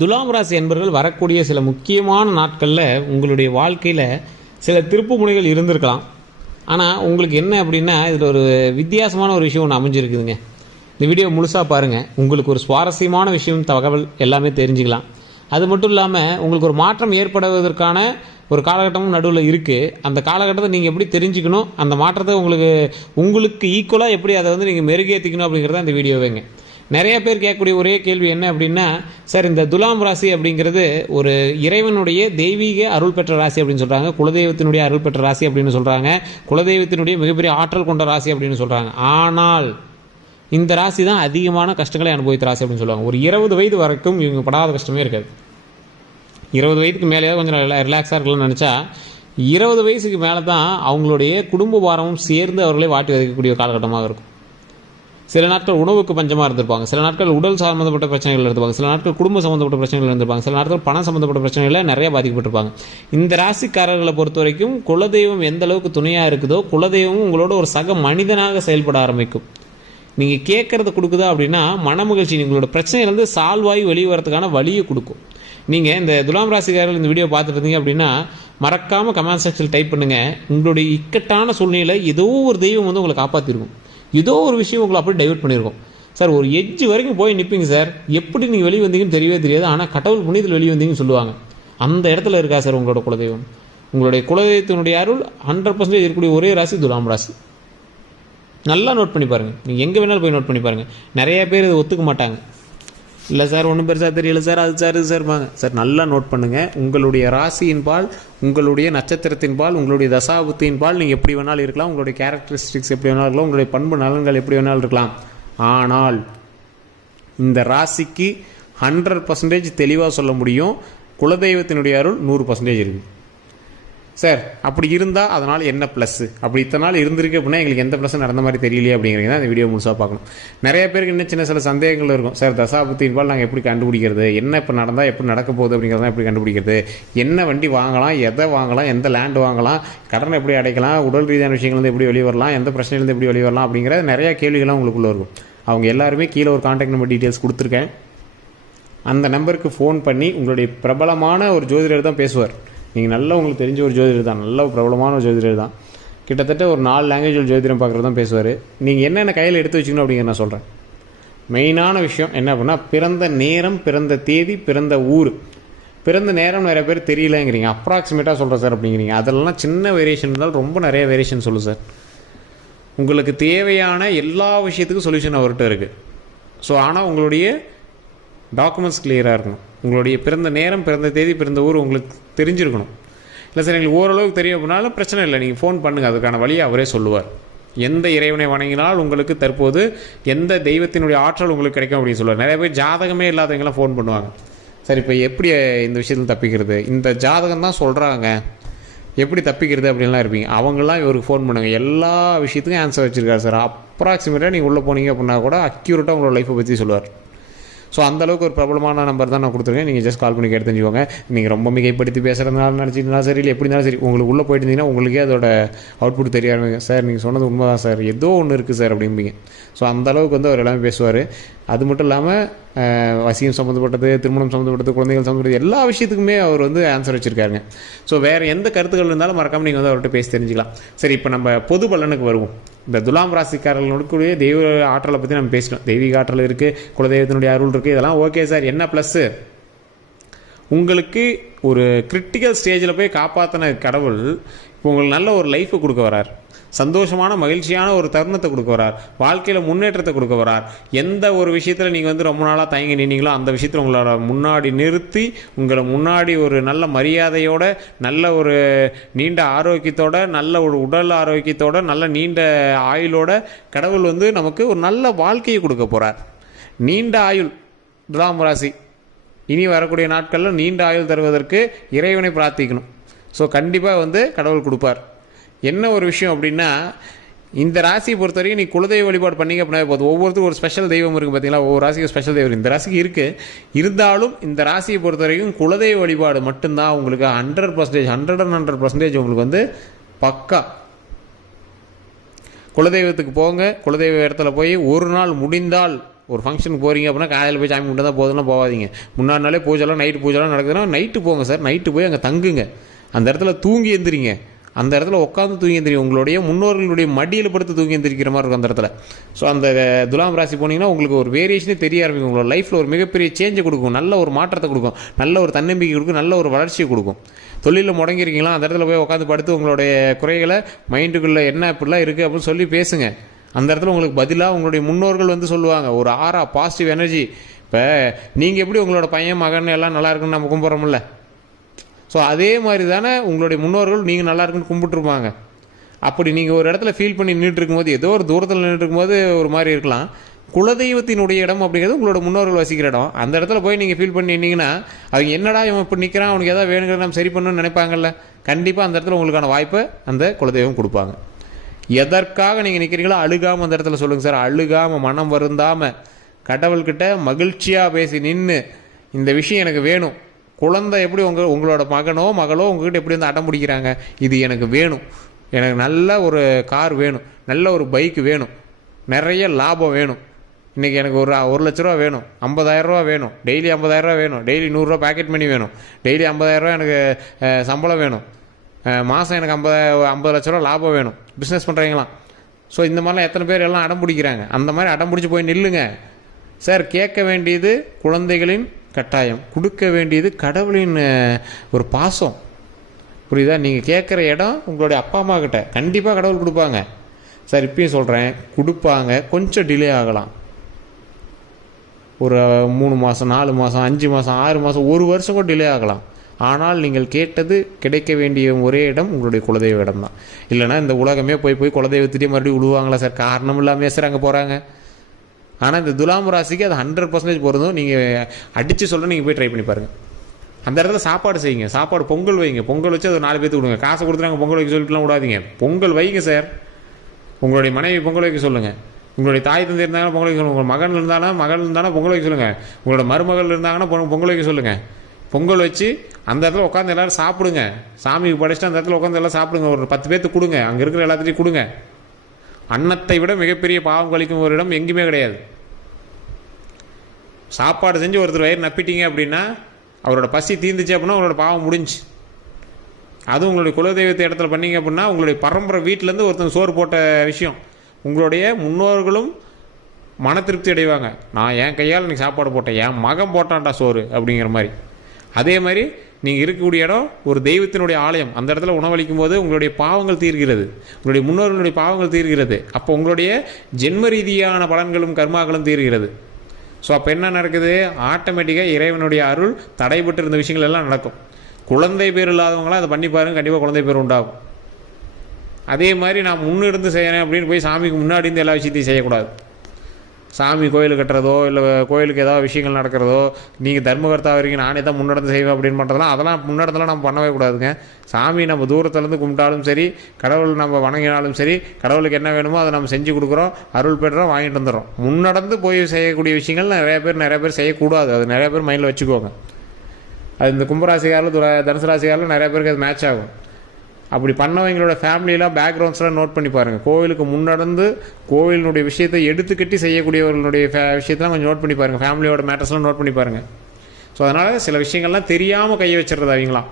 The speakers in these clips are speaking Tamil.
துலாம் ராசி என்பவர்கள் வரக்கூடிய சில முக்கியமான நாட்களில் உங்களுடைய வாழ்க்கையில் சில திருப்பு முனைகள் இருந்திருக்கலாம். ஆனால் உங்களுக்கு என்ன அப்படின்னா இதில் ஒரு வித்தியாசமான ஒரு விஷயம் ஒன்று அமைஞ்சிருக்குதுங்க. இந்த வீடியோ முழுசாக பாருங்கள். உங்களுக்கு ஒரு சுவாரஸ்யமான விஷயம் தகவல் எல்லாமே தெரிஞ்சுக்கலாம். அது மட்டும் இல்லாமல் உங்களுக்கு ஒரு மாற்றம் ஏற்படுவதற்கான ஒரு காலகட்டமும் நடுவில் இருக்குது. அந்த காலகட்டத்தை நீங்கள் எப்படி தெரிஞ்சுக்கணும், அந்த மாற்றத்தை உங்களுக்கு ஈக்குவலாக எப்படி அதை நீங்கள் மெருகேற்றிக்கணும் அப்படிங்கிறத அந்த வீடியோவேங்க. நிறைய பேர் கேட்கக்கூடிய ஒரே கேள்வி என்ன அப்படின்னா, சார் இந்த துலாம் ராசி அப்படிங்கிறது ஒரு இறைவனுடைய தெய்வீக அருள் பெற்ற ராசி அப்படின்னு சொல்கிறாங்க, குலதெய்வத்தினுடைய அருள் பெற்ற ராசி அப்படின்னு சொல்கிறாங்க, குலதெய்வத்தினுடைய மிகப்பெரிய ஆற்றல் கொண்ட ராசி அப்படின்னு சொல்கிறாங்க. ஆனால் இந்த ராசி தான் அதிகமான கஷ்டங்களை அனுபவித்த ராசி அப்படின்னு சொல்லுவாங்க. ஒரு 20 வயது வரைக்கும் இவங்க படாத கஷ்டமே இருக்காது. 20 வயதுக்கு மேலேயே கொஞ்சம் ரிலாக்ஸாக இருக்கலாம்னு நினச்சா 20 வயசுக்கு மேலே தான் அவங்களுடைய குடும்ப பாரமும் சேர்ந்து அவர்களே வாட்டி வதைக்கக்கூடிய காலகட்டமாக இருக்கும். சில நாட்கள் உணவுக்கு பஞ்சமாக இருந்திருப்பாங்க, சில நாட்கள் உடல் சம்மந்தப்பட்ட பிரச்சனைகள் இருந்திருப்பாங்க, சில நாட்கள் குடும்ப சம்மந்தப்பட்ட பிரச்சனைகள் இருந்திருப்பாங்க, சில நாட்கள் பணம் சம்மந்தப்பட்ட பிரச்சனைகளில் நிறைய பாதிக்கப்பட்டிருப்பாங்க. இந்த ராசிக்காரர்களை பொறுத்த வரைக்கும் குலதெய்வம் எந்த அளவுக்கு துணையாக இருக்குதோ குலதெய்வமும் உங்களோட ஒரு சக மனிதனாக செயல்பட ஆரம்பிக்கும். நீங்கள் கேட்குறத கொடுக்குதா அப்படின்னா மன மகிழ்ச்சி, உங்களோட பிரச்சனையிலேருந்து சால்வ் ஆகி வெளியே வரதுக்கான வழியை கொடுக்கும். நீங்கள் இந்த துலாம் ராசிக்காரர்கள் இந்த வீடியோ பார்த்துட்டு இருந்தீங்க அப்படின்னா மறக்காமல் கமெண்ட் செக்ஷனில் டைப் பண்ணுங்கள். உங்களுடைய இக்கட்டான சூழ்நிலையில் ஏதோ ஒரு தெய்வம் உங்களை காப்பாற்றிருக்கும், ஏதோ ஒரு விஷயம் உங்களை அப்படி டைவர்ட் பண்ணியிருக்கோம். சார் ஒரு எட்ஜ் வரைக்கும் போய் நிற்பீங்க சார், எப்படி நீங்கள் வெளியே வந்தீங்கன்னு தெரியவே தெரியாது, ஆனால் கடவுள் புண்ணியத்தில் வெளியே வந்தீங்கன்னு சொல்லுவாங்க. அந்த இடத்துல இருக்கா சார் உங்களோட குலதெய்வம். உங்களுடைய குலதெய்வத்தினுடைய அருள் 100% இருக்கக்கூடிய ஒரே ராசி துலாம் ராசி. நல்லா நோட் பண்ணி பாருங்கள். நீங்கள் எங்கே வேணாலும் போய் நோட் பண்ணி பாருங்கள். நிறைய பேர் இதை ஒத்துக்க மாட்டாங்க. இல்லை சார் ஒன்றும் பெருசாக தெரியல சார், அது சார் இது சார் வாங்க சார். நல்லா நோட் பண்ணுங்கள். உங்களுடைய ராசியின் பால், உங்களுடைய நட்சத்திரத்தின் பால், உங்களுடைய தசாபுத்தியின் பால் நீங்கள் எப்படி வேணாலும் இருக்கலாம், உங்களுடைய கேரக்டரிஸ்டிக்ஸ் எப்படி வேணாலும் இருக்கலாம், உங்களுடைய பண்பு நலன்கள் எப்படி வேணாலும் இருக்கலாம். ஆனால் இந்த ராசிக்கு 100% தெளிவாக சொல்ல முடியும், குலதெய்வத்தினுடைய அருள் 100% இருக்குது. சார் அப்படி இருந்தால் அதனால் என்ன ப்ளஸ்ஸு, அப்படி இத்தனை நாள் இருந்திருக்கு அப்படின்னா எங்களுக்கு எந்த ப்ளஸ்ஸும் நடந்த மாதிரி தெரியலையே அப்படிங்கிறீங்க தான் இந்த வீடியோ முழுசாக பார்க்கணும். நிறைய பேருக்கு இன்னும் சின்ன சில சந்தேகங்கள் இருக்கும். சார் தசாபுத்தின்பால் நாங்கள் எப்படி கண்டுபிடிக்கிறது, என்ன இப்போ நடந்தால் எப்படி நடக்க போகுது அப்படிங்கிறத எப்படி கண்டுபிடிக்கிறது, என்ன வண்டி வாங்கலாம், எதை வாங்கலாம், எந்த லேண்டு வாங்கலாம், கடனை எப்படி அடைக்கலாம், உடல் ரீதியான விஷயங்கள்லேருந்து எப்படி வெளியே வரலாம், எந்த பிரச்சனையிலேருந்து எப்படி வெளியே வரலாம் அப்படிங்கிற நிறைய கேள்விகள்லாம் உங்களுக்குள்ளே இருக்கும். அவங்க எல்லாருமே கீழே ஒரு கான்டாக்ட் நம்பர் டீட்டெயில்ஸ் கொடுத்துருக்கேன். அந்த நம்பருக்கு ஃபோன் பண்ணி உங்களுடைய பிரபலமான ஒரு ஜோதிடர் தான் பேசுவார். நீங்கள் நல்லா உங்களுக்கு தெரிஞ்ச ஒரு ஜோதிடர் தான், நல்ல ஒரு பிரபலமான ஒரு ஜோதிடர் தான். கிட்டத்தட்ட ஒரு 4 லாங்குவேஜில் ஜோதிடம் பார்க்குறது தான் பேசுவார். நீங்கள் என்னென்ன கையில் எடுத்து வச்சுக்கணும் அப்படிங்கிற நான் சொல்கிறேன். மெயினான விஷயம் என்ன அப்படின்னா பிறந்த நேரம், பிறந்த தேதி, பிறந்த ஊர். பிறந்த நேரம் நிறைய பேர் தெரியலங்கிறீங்க, அப்ராக்சிமேட்டாக சொல்கிறேன் சார் அப்படிங்கிறீங்க. அதெல்லாம் சின்ன வேரியேஷன் இருந்தாலும் ரொம்ப நிறைய வேரியேஷன் சொல்லும் சார். உங்களுக்கு தேவையான எல்லா விஷயத்துக்கும் சொல்யூஷன் அவர்கிட்ட இருக்குது. ஸோ ஆனால் உங்களுடைய டாக்குமெண்ட்ஸ் கிளியராக இருக்கணும். உங்களுடைய பிறந்த நேரம், பிறந்த தேதி, பிறந்த ஊர் உங்களுக்கு தெரிஞ்சிருக்கணும். இல்லை சார் எங்களுக்கு ஓரளவுக்கு தெரியும் அப்படின்னாலும் பிரச்சனை இல்லை, நீங்கள் ஃபோன் பண்ணுங்கள், அதுக்கான வழியை அவரே சொல்லுவார். எந்த இறைவனை வணங்கினால் உங்களுக்கு தற்போது எந்த தெய்வத்தினுடைய ஆற்றல் உங்களுக்கு கிடைக்கும் அப்படின்னு சொல்லுவார். நிறைய பேர் ஜாதகமே இல்லாதவங்களாம் ஃபோன் பண்ணுவாங்க. சார் இப்போ எப்படி இந்த விஷயத்தில் தப்பிக்கிறது, இந்த ஜாதகம் தான் சொல்கிறாங்க, எப்படி தப்பிக்கிறது அப்படின்லாம் இருப்பீங்க. அவங்களாம் இவருக்கு ஃபோன் பண்ணுங்கள், எல்லா விஷயத்துக்கும் ஆன்சர் வச்சுருக்காரு சார். அப்ராக்சிமேட்டாக நீங்கள் உள்ளே போனீங்க அப்படின்னா கூட அக்யூரேட்டாக உங்களோட லைஃப்பை பற்றி சொல்லுவார். ஸோ அந்தளவுக்கு ஒரு பிரபலமான நம்பர் தான் நான் கொடுத்துருக்கேன். நீங்கள் ஜஸ்ட் கால் பண்ணி கேட்டு தெரிஞ்சுக்கோங்க. நீங்கள் ரொம்ப மிகைப்படுத்தி பேசுகிறதுனால நினச்சிங்கன்னா சரி, இல்லை எப்படி இருந்தாலும் சரி, உங்களுக்கு உள்ளே போயிட்டு இருந்தீங்கன்னா உங்களுக்கே அதோட அவுட்புட் தெரிய ஆரம்பிங்க. சார் நீங்கள் சொன்னது உண்மை தான் சார், ஏதோ ஒன்று இருக்குது சார் அப்படிம்பீங்க. ஸோ அந்தளவுக்கு அவர் எல்லாமே பேசுவார். அது மட்டும் இல்லாமல் வசியம் சம்மந்தப்பட்டது, திருமணம் சம்மந்தப்பட்டது, குழந்தைகள் சம்மந்தப்பட்டது எல்லா விஷயத்துக்குமே அவர் ஆன்சர் வச்சுருக்காருங்க. ஸோ வேறு எந்த கருத்துக்கள் இருந்தாலும் மறக்காமல் நீங்கள் அவர்கிட்ட பேசி தெரிஞ்சுக்கலாம். சரி, இப்போ நம்ம பொது பலனுக்கு வருவோம். இந்த துலாம் ராசிக்காரர்களுடைய தெய்வ ஆற்றலை பற்றி நம்ம பேசிட்டோம். தெய்வீக ஆற்றல் இருக்குது, குலதெய்வத்தினுடைய அருள் இருக்குது, இதெல்லாம் ஓகே சார். என்ன ப்ளஸ்ஸு, உங்களுக்கு ஒரு கிரிட்டிக்கல் ஸ்டேஜில் போய் காப்பாற்றின கடவுள் இப்போ உங்களுக்கு நல்ல ஒரு லைஃப்பை கொடுக்க வரார், சந்தோஷமான மகிழ்ச்சியான ஒரு தருணத்தை கொடுக்க வரார், வாழ்க்கையில் முன்னேற்றத்தை கொடுக்க வரார். எந்த ஒரு விஷயத்தில் நீங்கள் ரொம்ப நாளாக தயங்கி நின்னீங்களோ அந்த விஷயத்தில் உங்களோட முன்னாடி நிறுத்தி உங்களை முன்னாடி ஒரு நல்ல மரியாதையோட, நல்ல ஒரு நீண்ட ஆரோக்கியத்தோட, நல்ல ஒரு உடல் ஆரோக்கியத்தோட, நல்ல நீண்ட ஆயுளோட கடவுள் நமக்கு ஒரு நல்ல வாழ்க்கையை கொடுக்க போகிறார். நீண்ட ஆயுள் துலாம் ராசி இனி வரக்கூடிய நாட்களில் நீண்ட ஆயுள் தருவதற்கு இறைவனை பிரார்த்திக்கணும். ஸோ கண்டிப்பாக கடவுள் கொடுப்பார். என்ன ஒரு விஷயம் அப்படின்னா, இந்த ராசியை பொறுத்த வரைக்கும் நீ குலதெய்வ வழிபாடு பண்ணிங்க அப்படின்னா போதும். ஒவ்வொருத்தருக்கும் ஒரு ஸ்பெஷல் தெய்வம் இருக்குது பார்த்தீங்களா, ஒவ்வொரு ராசிக்கு ஸ்பெஷல் தெய்வம் இந்த ராசிக்கு இருக்குது. இருந்தாலும் இந்த ராசியை பொறுத்த வரைக்கும் குலதெய்வ வழிபாடு மட்டும்தான் உங்களுக்கு 100% உங்களுக்கு பக்கா. குலதெய்வத்துக்கு போங்க, குலதெய்வ இடத்துல போய் ஒரு நாள் முடிந்தால் ஒரு ஃபங்க்ஷனுக்கு போகிறீங்க அப்படின்னா காலையில் போய் சாமி கும்பிட்டு தான் போதுன்னா போகாதீங்க. முன்னாடி நாளே பூஜைலாம் நைட்டு பூஜைலாம் நடக்குதுன்னா நைட்டு போங்க சார். நைட்டு போய் அங்கே தங்குங்க. அந்த இடத்துல தூங்கி எந்திரிங்க. அந்த இடத்துல உட்காந்து தூங்கி எந்திரிங்க. உங்களுடைய முன்னோர்களுடைய மடியில் படுத்து தூங்கி எந்திரிக்கிற மாதிரி இருக்கும் அந்த இடத்துல. ஸோ அந்த துலாம் ராசி போனீங்கன்னா உங்களுக்கு ஒரு வேரியேஷனே தெரிய ஆரம்பிக்கும். உங்களோட லைஃப்பில் ஒரு மிகப்பெரிய சேஞ்சை கொடுக்கும், நல்ல ஒரு மாற்றத்தை கொடுக்கும், நல்ல ஒரு தன்னம்பிக்கை கொடுக்கும், நல்ல ஒரு வளர்ச்சியை கொடுக்கும். தொழிலில் முடங்கிருக்கீங்களா, அந்த இடத்துல போய் உட்காந்து படுத்து உங்களுடைய குறைகளை மைண்டுக்குள்ளே என்ன இப்படிலாம் இருக்குது அப்படின்னு சொல்லி பேசுங்க. அந்த இடத்துல உங்களுக்கு பதிலாக உங்களுடைய முன்னோர்கள் வந்து சொல்லுவாங்க. ஒரு ஆறா பாசிட்டிவ் எனர்ஜி. இப்போ நீங்கள் எப்படி உங்களோட பையன் மகன் எல்லாம் நல்லா இருக்குன்னு நம்ம கும்பிட்றோம்ல, ஸோ அதே மாதிரி தானே உங்களுடைய முன்னோர்கள் நீங்கள் நல்லா இருக்குன்னு கும்பிட்டுருப்பாங்க. அப்படி நீங்கள் ஒரு இடத்துல ஃபீல் பண்ணி நின்றுட்டு இருக்கும்போது, ஏதோ ஒரு தூரத்தில் நின்றுட்டு இருக்கும்போது ஒரு மாதிரி இருக்கலாம். குலதெய்வத்தினுடைய இடம் அப்படிங்கிறது உங்களோட முன்னோர்கள் வசிக்கிற இடம். அந்த இடத்துல போய் நீங்கள் ஃபீல் பண்ணி நின்னீங்கன்னா அவங்க என்னடா இவன் இப்படி நிற்கிறான், அவனுக்கு எதாவது வேணுங்கிறத நம்ம சரி பண்ணணும்னு நினைப்பாங்கல்ல. கண்டிப்பாக அந்த இடத்துல உங்களுக்கான வாய்ப்பை அந்த குலதெய்வம் கொடுப்பாங்க. எதற்காக நீங்கள் நிற்கிறீங்களோ அழுகாமல் அந்த இடத்துல சொல்லுங்கள் சார். அழுகாமல், மனம் வருந்தாமல், கடவுள்கிட்ட மகிழ்ச்சியாக பேசி நின்று இந்த விஷயம் எனக்கு வேணும். குழந்தை எப்படி உங்களோட மகனோ மகளோ உங்ககிட்ட எப்படி வந்து அடம் பிடிக்கிறாங்க, இது எனக்கு வேணும், எனக்கு நல்ல ஒரு கார் வேணும், நல்ல ஒரு பைக்கு வேணும், நிறைய லாபம் வேணும், இன்றைக்கி எனக்கு ஒரு 1 லட்ச ரூபா வேணும், 50,000 ரூபா வேணும், டெய்லி 50,000 ரூபா வேணும், டெய்லி 100 ரூபா பேக்கெட் மணி வேணும், டெய்லி 50,000 ரூபா எனக்கு சம்பளம் வேணும், மாதம் எனக்கு 50 லட்ச ரூபா லாபம் வேணும். பிஸ்னஸ் பண்ணுறீங்களாம். ஸோ இந்த மாதிரிலாம் எத்தனை பேர் எல்லாம் அடம் பிடிக்கிறாங்க. அந்த மாதிரி அடம் பிடிச்சி போய் நில்லுங்க சார். கேட்க வேண்டியது குழந்தைகளின் கட்டாயம், கொடுக்க வேண்டியது கடவுளின் ஒரு பாசம். புரியுதா? நீங்கள் கேட்குற இடம் உங்களுடைய அப்பா அம்மா கிட்ட கண்டிப்பாக கடவுள் கொடுப்பாங்க சார். இப்பயும் சொல்கிறேன், கொடுப்பாங்க. கொஞ்சம் டிலே ஆகலாம். ஒரு 3 மாதம், 4 மாதம், 5 மாதம், 6 மாதம், 1 வருஷம் கூட டிலே ஆகலாம். ஆனால் நீங்கள் கேட்டது கிடைக்க வேண்டிய ஒரே இடம் உங்களுடைய குலதெய்வ இடம் தான். இல்லைனா இந்த உலகமே போய் குலதெய்வத்திட்டே மறுபடியும் விழுவாங்களா சார்? காரணம் இல்லாமல் சார் அங்கே போகிறாங்க. ஆனால் இந்த துலாம் ராசிக்கு அது 100% பொருந்தும். நீங்கள் அடித்து சொல்ல நீங்கள் போய் ட்ரை பண்ணி பாருங்கள். அந்த இடத்துல சாப்பாடு செய்யுங்க. சாப்பாடு பொங்கல் வைங்க. பொங்கல் வச்சு அது 4 பேருக்கு கொடுங்க. காசை கொடுத்துறாங்க பொங்கல் வைக்க சொல்லிட்டுலாம் விடாதீங்க. பொங்கல் வைங்க சார். உங்களுடைய மனைவி பொங்கல் வைக்க சொல்லுங்கள். உங்களுடைய தாய் தந்தை இருந்தாங்கன்னா பொங்கல் வைக்க சொல்லுங்கள். உங்கள் மகன் இருந்தாலும் பொங்கல் வைக்க சொல்லுங்கள். உங்களோட மருமகள் இருந்தாங்கன்னா பொங்கல் வைக்க சொல்லுங்கள். பொங்கல் வச்சு அந்த இடத்துல உட்காந்து எல்லோரும் சாப்பிடுங்க. சாமிக்கு படைச்சிட்டு அந்த இடத்துல உட்காந்து எல்லாம் சாப்பிடுங்க. ஒரு 10 பேர்த்துக்கு கொடுங்க. அங்கே இருக்கிற எல்லாத்தையும் கொடுங்க. அன்னத்தை விட மிகப்பெரிய பாவம் கழிக்கும் ஒரு இடம் எங்கேயுமே கிடையாது. சாப்பாடு செஞ்சு ஒருத்தர் வயிறு நப்பிட்டீங்க அப்படின்னா, அவரோட பசி தீர்ந்துச்சு அப்படின்னா உங்களோட பாவம் முடிஞ்சு. அதுவும் உங்களுடைய குலதெய்வத்தை இடத்துல பண்ணீங்க அப்படின்னா, உங்களுடைய பரம்பரை வீட்டிலேருந்து ஒருத்தர் சோறு போட்ட விஷயம் உங்களுடைய முன்னோர்களும் மன திருப்தி அடைவாங்க. நான் என் கையால் இன்றைக்கி சாப்பாடு போட்டேன், என் மகன் போட்டான்டா சோறு அப்படிங்கிற மாதிரி. அதே மாதிரி நீங்கள் இருக்கக்கூடிய இடம் ஒரு தெய்வத்தினுடைய ஆலயம். அந்த இடத்துல உணவளிக்கும் போது உங்களுடைய பாவங்கள் தீர்கிறது, உங்களுடைய முன்னோர்களுடைய பாவங்கள் தீர்கிறது. அப்போ உங்களுடைய ஜென்ம ரீதியான பலன்களும் கர்மாக்களும் தீர்கிறது. ஸோ அப்போ என்ன நடக்குது? ஆட்டோமேட்டிக்காக இறைவனுடைய அருள் தடைபட்டு இருந்த விஷயங்கள் எல்லாம் நடக்கும். குழந்தை பேர் இல்லாதவங்களாம் அதை பண்ணி பாருங்க, கண்டிப்பாக குழந்தை பேர் உண்டாகும். அதே மாதிரி நான் முன்னிருந்து செய்யறேன் அப்படின்னு போய் சாமிக்கு முன்னாடி இருந்து எல்லா விஷயத்தையும் செய்யக்கூடாது. சாமி கோயில் கட்டுறதோ இல்லை கோயிலுக்கு ஏதாவது விஷயங்கள் நடக்கிறதோ, நீங்கள் தர்மகர்த்தா வரீங்க நானே தான் முன்னெடுத்து செய்வேன் அப்படின்னு பண்ணுறதுலாம் அதெல்லாம் முன்னெடுத்தலாம் நம்ம பண்ணவே கூடாதுங்க. சாமி நம்ம தூரத்துலேருந்து கும்பிட்டாலும் சரி, கடவுள் நம்ம வணங்கினாலும் சரி, கடவுளுக்கு என்ன வேணுமோ அதை நம்ம செஞ்சு கொடுக்குறோம், அருள் பெறுறோம், வாங்கிட்டு வந்துடுறோம். முன்னடந்து போய் செய்யக்கூடிய விஷயங்கள் நிறைய பேர் செய்யக்கூடாது. அது நிறைய பேர் மைண்டில் வச்சுக்கோங்க. அது இந்த கும்பராசிக்காரில் தனுசு ராசிக்காரில் நிறைய பேருக்கு அது மேட்ச் ஆகும். அப்படி பண்ணவங்களோட ஃபேமிலியெலாம் பேக்ரவுண்ட்ஸ்லாம் நோட் பண்ணி பாருங்கள். கோவிலுக்கு முன்னடந்து கோவிலினுடைய விஷயத்தை எடுத்துக்கட்டி செய்யக்கூடியவர்களுடைய விஷயத்தெல்லாம் கொஞ்சம் நோட் பண்ணி பாருங்கள். ஃபேமிலியோட மேட்டர்ஸ்லாம் நோட் பண்ணி பாருங்கள். ஸோ அதனால் சில விஷயங்கள்லாம் தெரியாமல் கையை வச்சுருது அவங்களாம்.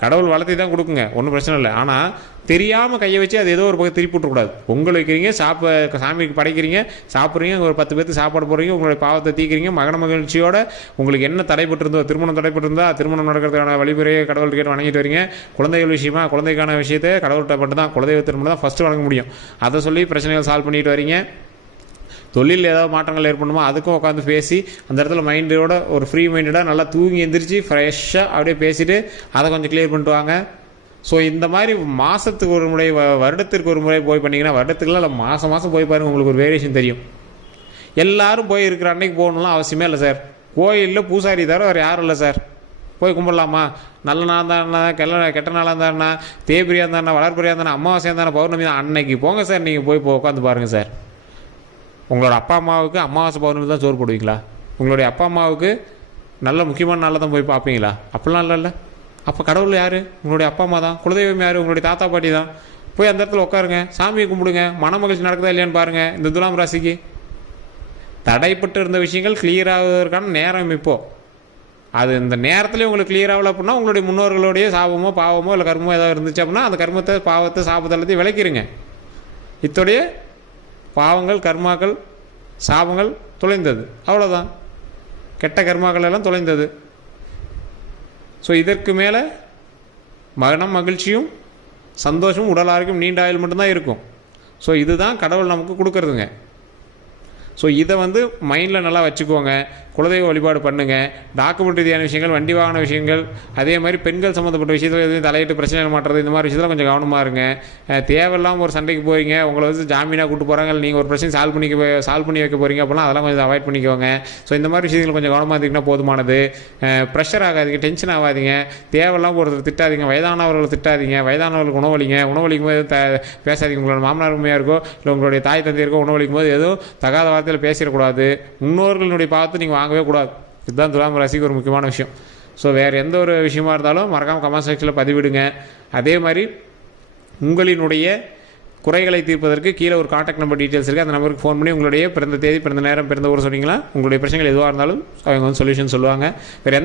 கடவுள் வளர்த்தி தான் கொடுக்குங்க, ஒன்றும் பிரச்சனை இல்லை. ஆனால் தெரியாமல் கையை வச்சு அது ஏதோ ஒரு பக்கம் திருப்பி விட்டுக்கூடாது. பொங்கல் வைக்கிறீங்க, சாமிக்கு படைக்கிறீங்க, சாப்பிட்றீங்க, ஒரு 10 பேருக்கு சாப்பாடு போடுறீங்க, உங்களுடைய பாவத்தை தீக்கிறீங்க, மகன மகிழ்ச்சியோட உங்களுக்கு என்ன தடைப்பட்டிருந்தோ, திருமணம் தடைப்பட்டிருந்தா திருமணம் நடக்கிறதுக்கான வழிமுறையை கடவுள் கேட்டு வணங்கிட்டு வரீங்க. குழந்தைகள் விஷயமா குழந்தைக்கான விஷயத்தை கடவுள்கிட்ட மட்டும் தான், குலதெய்வத்தை மட்டும் தான் ஃபஸ்ட்டு வணங்க முடியும். அதை சொல்லி பிரச்சனைகள் சால்வ் பண்ணிட்டு வரீங்க. தொழில் ஏதாவது மாற்றங்கள் ஏற்படணுமோ அதுக்கும் உட்காந்து பேசி அந்த இடத்துல மைண்டோட ஒரு ஃப்ரீ மைண்டடாக நல்லா தூங்கி எந்திரிச்சு ஃப்ரெஷ்ஷாக அப்படியே பேசிவிட்டு அதை கொஞ்சம் கிளியர் பண்ணிட்டு வாங்க. ஸோ இந்த மாதிரி மாதத்துக்கு ஒரு முறை, வருடத்திற்கு ஒரு முறை போய் பண்ணிங்கன்னா, வருடத்துக்குலாம் இல்லை மாதம் போய் பாருங்கள், உங்களுக்கு ஒரு வேரியேஷன் தெரியும். எல்லோரும் போய் இருக்கிற அன்னைக்கு போகணும்லாம் அவசியமே இல்லை சார். கோயிலில் பூசாரி தவிர வேறு யாரும் இல்லை சார். போய் கும்பிடலாமா? நல்ல நாள் தானே, கெட்ட நாளாக இருந்தாருண்ணா, தேய்பிரியாக இருந்தாருண்ணா, வளர்பிரியாக இருந்தானே, அமாவாசையாக இருந்தானே, பௌர்ணமி தான், அன்னைக்கு போங்க சார். நீங்கள் போய் உட்காந்து பாருங்கள் சார். உங்களோட அப்பா அம்மாவுக்கு அமாவாசை பௌர்ணமி தான் சோறு போடுவீங்களா? உங்களுடைய அப்பா அம்மாவுக்கு நல்ல முக்கியமான நாளில் தான் போய் பார்ப்பீங்களா? அப்படிலாம் இல்லைல்ல. அப்போ கடவுள் யார்? உங்களுடைய அப்பா அம்மா தான். குலதெய்வம் யார்? உங்களுடைய தாத்தா பாட்டி தான். போய் அந்த இடத்துல உட்காருங்க, சாமியை கும்பிடுங்க, மன மகிழ்ச்சி நடக்குதா இல்லையான்னு பாருங்கள். இந்த துலாம் ராசிக்கு தடைப்பட்டு இருந்த விஷயங்கள் கிளியர் ஆகுவதற்கான நேரம் இப்போது. அது இந்த நேரத்துலேயே உங்களுக்கு கிளியர் ஆகலை அப்படின்னா உங்களுடைய முன்னோர்களுடைய சாபமோ பாவமோ இல்லை கர்மமோ ஏதாவது இருந்துச்சு அப்படின்னா அந்த கர்மத்தை பாவத்தை சாபத்தை எல்லாத்தையும் விளக்கிடுங்க. இத்தோடைய பாவங்கள் கர்மாக்கள் சாபங்கள் தொலைந்தது, அவ்வளோதான். கெட்ட கர்மாக்கள் எல்லாம் தொலைந்தது. ஸோ இதற்கு மேலே மனம் மகிழ்ச்சியும் சந்தோஷமும் உடல் ஆரோக்கியம் நீண்ட ஆயுள் மட்டும்தான் இருக்கும். ஸோ இதுதான் கடவுள் நமக்கு கொடுக்குறதுங்க. ஸோ இதை மைண்டில் நல்லா வச்சுக்கோங்க. குலதெய்வ வழிபாடு பண்ணுங்கள். டாக்குமெண்ட் ரீதியான விஷயங்கள், வண்டி வாகன விஷயங்கள், அதே மாதிரி பெண்கள் சம்மந்தப்பட்ட விஷயத்தில் எதுவும் தலையிட்டு பிரச்சனைகள் மாட்டுறது, இந்த மாதிரி விஷயத்தில் கொஞ்சம் கவனமாக இருங்க. தேவையில்லாமல் ஒரு சண்டைக்கு போகிறீங்க, உங்களை ஜாமீனாக கூட்டு போகிறாங்க, இல்லை நீங்கள் ஒரு பிரச்சனை சால்வ் பண்ணி வைக்க போகிறீங்க அப்படின்னா அதெல்லாம் கொஞ்சம் அவாய்ட் பண்ணிக்கோங்க. ஸோ இந்த மாதிரி விஷயங்கள் கொஞ்சம் கவனமாக இருந்தீங்கன்னா போதுமானது. ப்ரெஷர் ஆகாதீங்க, டென்ஷன் ஆகாதீங்க, தேவையில்லாமல் ஒருத்தர் திட்டாதீங்க, வயதானவர்களை திட்டாதீங்க, வயதானவர்களுக்கு உணவளிக்கும் போது பேசாதீங்க. உங்களோட மாமனார் உண்மையாருக்கோ இல்லை உங்களுடைய தாய் தந்தையருக்கோ உணவளிக்கும் போது எதுவும் தகாத வார்த்தையில் பேசிடக்கூடாது. முன்னோர்களுடைய பார்த்து நீங்கள் வாங்கவே கூடாது. இதுதான் துலாம் ராசிக்கு ஒரு முக்கியமான விஷயம். ஸோ வேறு எந்த ஒரு விஷயமா இருந்தாலும் மறக்காமல் கமெண்ட் செக்ஷனில் பதிவிடுங்க. அதே மாதிரி உங்களினுடைய குறைகளை தீர்ப்பதற்கு கீழே ஒரு கான்டாக்ட் நம்பர் டீட்டெயில்ஸ் இருக்குது. அந்த நம்பருக்கு ஃபோன் பண்ணி உங்களுடைய பிறந்த தேதி, பிறந்த நேரம், பிறந்த ஊர் சொன்னீங்களா உங்களுடைய பிரச்சனைகள் எதுவாக இருந்தாலும் அவங்க சொல்யூஷன் சொல்லுவாங்க. வேறு எந்த